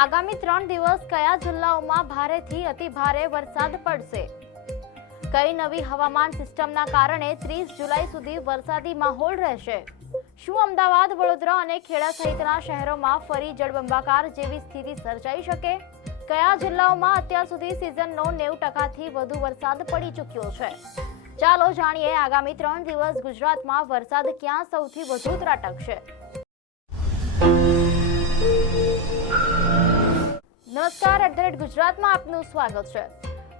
આગામી 3 દિવસ કયા જિલ્લાઓમાં ભારેથી અતિ ભારે વરસાદ પડશે? કઈ નવી હવામાન સિસ્ટમના કારણે 30 જુલાઈ સુધી વરસાદી માહોલ રહેશે? શું અમદાવાદ, વડોદરા અને ખેડા સહિતના શહેરોમાં ફરી જળબંબાકાર જેવી સ્થિતિ સર્જાઈ શકે? કયા જિલ્લાઓમાં અત્યાર સુધી સિઝનનો 90%થી વધુ વરસાદ પડી ચૂક્યો છે? ચાલો જાણીએ આગામી 3 દિવસ ગુજરાતમાં વરસાદ ક્યાં સૌથી વધુ ત્રાટકશે. નમસ્કાર, ગુજરાતમાં આપનું સ્વાગત છે.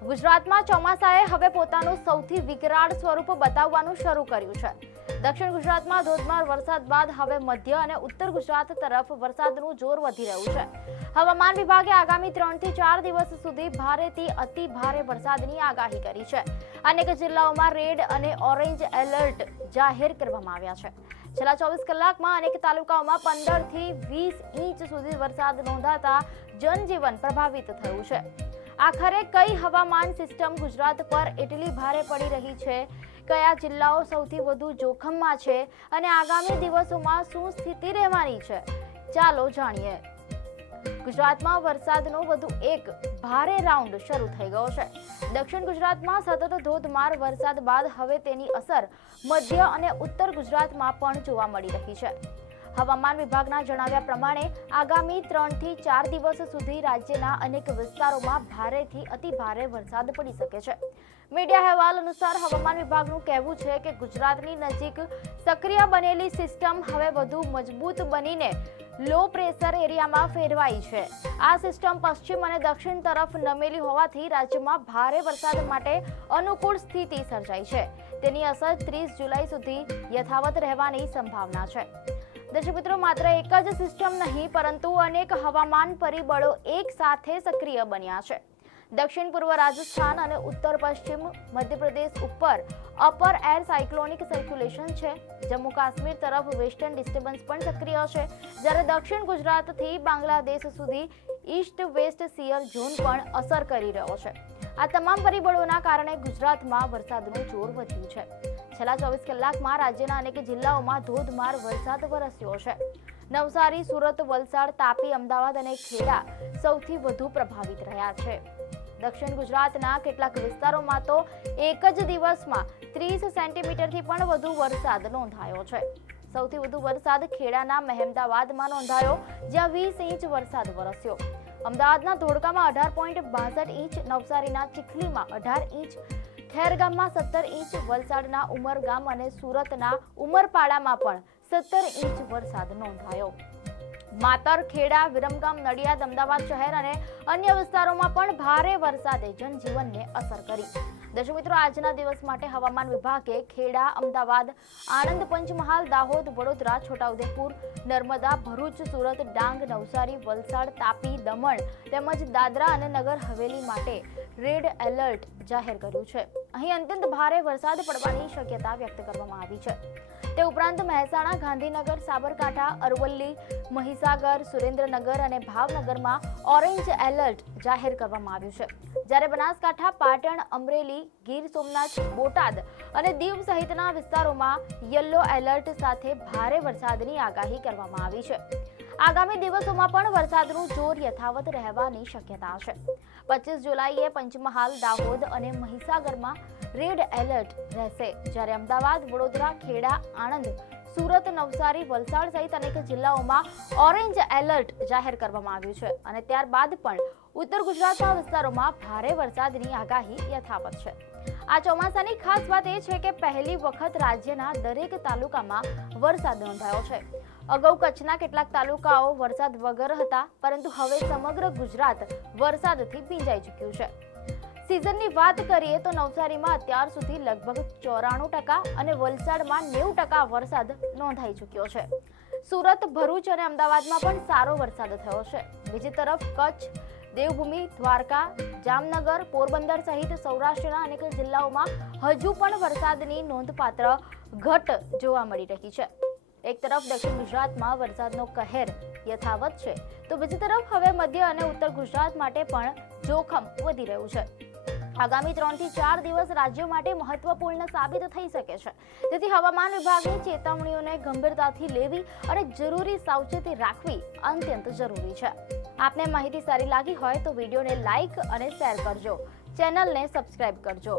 ગુજરાતમાં ચોમાસાએ હવે પોતાનું સૌથી વિકરાળ સ્વરૂપ બતાવવાનું શરૂ કર્યું છે. દક્ષિણ ગુજરાતમાં ધોધમાર વરસાદ બાદ હવે મધ્ય અને ઉત્તર ગુજરાત તરફ વરસાદનું જોર વધી રહ્યું છે. હવામાન વિભાગે આગામી 3 થી 4 દિવસ સુધી ભારેથી અતિ ભારે વરસાદની આગાહી કરી છે. અનેક જિલ્લાઓમાં રેડ અને ઓરેન્જ એલર્ટ જાહેર કરવામાં આવ્યા છે. છેલ્લા 24 કલાકમાં અનેક તાલુકાઓમાં 15 થી 20 ઇંચ સુધી વરસાદ નોંધાતા જનજીવન પ્રભાવિત થયું છે. આખરે કઈ હવામાન સિસ્ટમ ગુજરાત પર એટલી ભારે પડી રહી છે? કયા જિલ્લાઓ સૌથી વધુ જોખમમાં છે અને આગામી દિવસોમાં શું સ્થિતિ રહેવાની છે? ચાલો જાણીએ. ગુજરાતમાં વરસાદનો વધુ એક ભારે રાઉન્ડ શરૂ થઈ ગયો છે. દક્ષિણ ગુજરાતમાં સતત ધોધમાર વરસાદ બાદ હવે તેની અસર મધ્ય અને ઉત્તર ગુજરાતમાં પણ જોવા મળી રહી છે. હવામાન વિભાગના જણાવ્યા પ્રમાણે આગામી 3 થી 4 દિવસ સુધી રાજ્યના અનેક વિસ્તારોમાં ભારેથી અતિ ભારે વરસાદ પડી શકે છે. મીડિયા અહેવાલ અનુસાર હવામાન વિભાગનું કહેવું છે કે ગુજરાતની નજીક સક્રિય બનેલી સિસ્ટમ હવે વધુ મજબૂત બનીને લો પ્રેશર એરિયામાં ફેરવાઈ છે. આ સિસ્ટમ પશ્ચિમ અને દક્ષિણ તરફ નમેલી હોવાથી રાજ્યમાં ભારે વરસાદ માટે અનુકૂળ સ્થિતિ સર્જાઈ છે. તેની અસર 30 જુલાઈ સુધી યથાવત રહેવાની સંભાવના છે. દર્શક મિત્રો, માત્ર એક જ સિસ્ટમ નહીં પરંતુ અનેક હવામાન પરિબળો એક સાથે સક્રિય બન્યા છે. દક્ષિણ પૂર્વ રાજસ્થાન અને ઉત્તર પશ્ચિમ મધ્યપ્રદેશ ઉપર અપર એર સાયક્લોનિક સર્ક્યુલેશન છે. જમ્મુ કાશ્મીર તરફ વેસ્ટર્ન ડિસ્ટર્બન્સ પણ સક્રિય છે, જ્યારે દક્ષિણ ગુજરાતથી બાંગ્લાદેશ સુધી ઈસ્ટ વેસ્ટ શિયર ઝોન પણ અસર કરી રહ્યો છે. આ તમામ પરિબળોના કારણે ગુજરાતમાં વરસાદનું જોર વધ્યું છે. છેલ્લા 24 કલાકમાં રાજ્યના અનેક જિલ્લાઓમાં ધોધમાર વરસાદ વરસ્યો છે. નવસારી, સુરત, વલસાડ, તાપી, અમદાવાદ અને ખેડા સૌથી વધુ પ્રભાવિત રહ્યા છે. દક્ષિણ ગુજરાતના કેટલાક વિસ્તારોમાં તો એક જ દિવસમાં 30 સેન્ટીમીટરથી પણ વધુ વરસાદ નોંધાયો છે. સૌથી વધુ વરસાદ ખેડાના મહેમદાવાદમાં નોંધાયો, જ્યાં 20 ઇંચ વરસાદ વરસ્યો. અમદાવાદના ધોળકામાં 18.62 ઇંચ, નવસારીના ચીખલીમાં 18 ઇંચ, ખેરગામમાં 17 ઇંચ, વલસાડના ઉમરગામ અને સુરતના ઉમરપાડામાં પણ 17 ઇંચ વરસાદ નોંધાયો. માતર, ખેડા, વિરમગામ, નડિયાદ, અમદાવાદ શહેર અને અન્ય વિસ્તારોમાં પણ ભારે વરસાદે જનજીવનને અસર કરી. દર્શક મિત્રો, આજના દિવસ માટે હવામાન વિભાગે ખેડા, અમદાવાદ, આણંદ, પંચમહાલ, દાહોદ, વડોદરા, છોટાઉદેપુર, નર્મદા, ભરૂચ, સુરત, ડાંગ, નવસારી, વલસાડ, તાપી, દમણ તેમજ દાદરા અને નગર હવેલી માટે રેડ એલર્ટ જાહેર કર્યું છે. અહીં અત્યંત ભારે વરસાદ પડવાની શક્યતા વ્યક્ત કરવામાં આવી છે. તે ઉપરાંત મહેસાણા, ગાંધીનગર, સાબરકાંઠા, અરવલ્લી, મહીસાગર, સુરેન્દ્રનગર અને ભાવનગરમાં ઓરેન્જ એલર્ટ જાહેર કરવામાં આવ્યું છે, જ્યારે બનાસકાંઠા, પાટણ, અમરેલી, ગીર સોમનાથ, બોટાદ અને દીવ સહિતના વિસ્તારોમાં યલો એલર્ટ સાથે ભારે વરસાદની આગાહી કરવામાં આવી છે. આગામી દિવસોમાં પણ વરસાદનું જોર યથાવત રહેવાની શક્યતા છે. 25 જુલાઈએ પંચમહાલ, દાહોદ અને મહીસાગરમાં રેડ એલર્ટ રહેશે, જ્યારે અમદાવાદ, વડોદરા, ખેડા, આણંદ, સુરત, નવસારી, વલસાડ સહિત અનેક જિલ્લાઓમાં ઓરેન્જ એલર્ટ જાહેર કરવામાં આવ્યું છે. અને ત્યારબાદ પણ ઉત્તર ગુજરાતના વિસ્તારોમાં ભારે વરસાદની આગાહી યથાવત છે. આ ચોમાસાની ખાસ વાત એ છે કે પહેલી વખત રાજ્યના દરેક તાલુકામાં વરસાદ નોંધાયો છે. અગાઉ કચ્છના કેટલાક તાલુકાઓ વરસાદ વગર હતા, પરંતુ હવે સમગ્ર ગુજરાત વરસાદથી ભીંજાઈ ચૂક્યું છે. સિઝનની વાત કરીએ તો નવસારીમાં અત્યાર સુધી લગભગ 94% અને વલસાડમાં 90% વરસાદ નોંધાઈ ચૂક્યો છે. સુરત, ભરૂચ અને અમદાવાદમાં પણ સારો વરસાદ થયો છે. બીજી તરફ કચ્છ, દેવભૂમિ, દ્વારકા, જામનગર, પોરબંદર સહિત સૌરાષ્ટ્રના અનેક જિલ્લાઓમાં હજુ પણ વરસાદની નોંધપાત્ર ઘટ જોવા મળી રહી છે. એક તરફ દક્ષિણ ગુજરાતમાં વરસાદનો કહેર યથાવત છે, તો બીજી તરફ હવે મધ્ય અને ઉત્તર ગુજરાત માટે પણ જોખમ વધી રહ્યું છે. આગામી 3 થી 4 દિવસ રાજ્યો માટે મહત્વપૂર્ણ સાબિત થઈ શકે છે. તેથી હવામાન વિભાગની ચેતવણીઓને ગંભીરતાથી લેવી અને જરૂરી સાવચેતી રાખવી અત્યંત જરૂરી છે. આપને માહિતી સારી લાગી હોય તો વિડીયોને લાઇક અને શેર કરજો, ચેનલને સબસ્ક્રાઇબ કરજો।